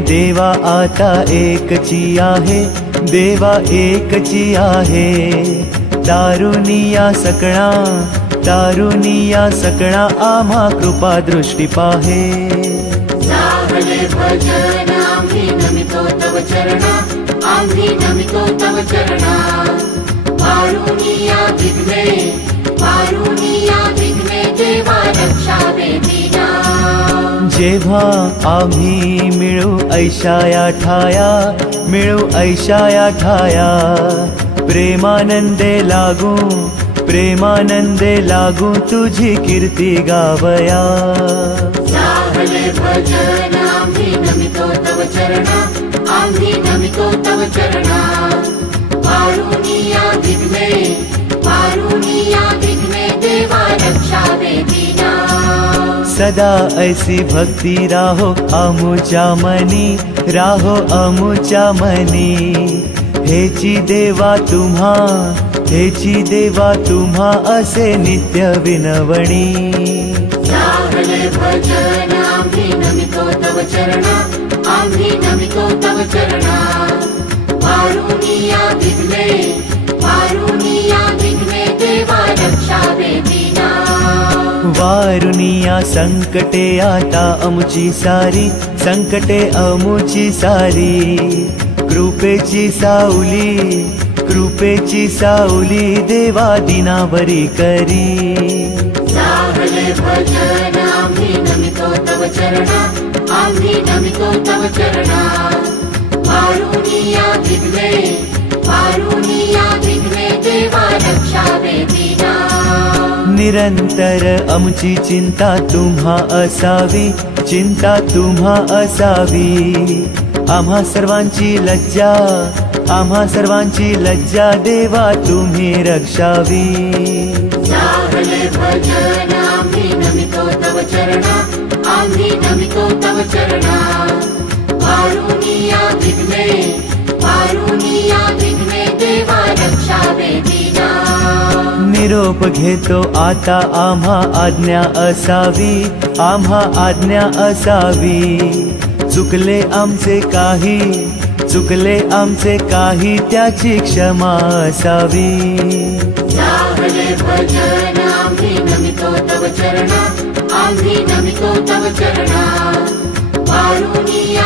देवा आता एकची आहे, देवा एकची आहे। तारुनिया सकळा आम्हा कृपा दृष्टी पाहे। साहले भजन आम्ही नमितो तव चरणा, आम्ही नमितो तव चरणा। पारुनिया विघ्ने देवा रक्षावे दीना। जेव्हा आम्ही मिळू ऐशाया ठाया, प्रेमानंदे लागू तुझी कीर्ती गावया। साहले भजन आम्ही नमितो तव चरणा, आम्ही नमितो तव चरणा। पारुनिया विघ्ने देवा रक्षावे दीना। सदा ऐसी भक्ती राहो अमुच्या मनी, हेची देवा तुम्हा असे नित्य विनवणी। साहले भजन आम्ही नमितो तव चरणा, आम्ही नमितो तव चरणा। पारुनिया विघ्ने देवा रक्षावे दीना। वारुनिया संकटे आता अमुची सारी, कृपेची सावली देवा दिनावरी करी। साहले भजन आम्ही नमितो तव चरणा, आम्ही नमितो तव चरणा। पारुनिया विघ्ने देवा रक्षावे दीना। निरंतर अमुची चिंता तुम्हा असावी, आम्हा सर्वांची लज्जा देवा तुम्ही रक्षावी। साहले भजन आम्ही नमितो तव चरणा, आम्ही नमितो तव चरणा। पारुनिया विघ्ने देवा रक्षावे दीना। निरोप घेतो आता आम्हा आज्ञा असावी, चुकले आमचे काही त्याची क्षमा असावी। साहले भजन आम्ही नमितो तव चरणा, आम्ही नमितो तव चरणा। पारुनिया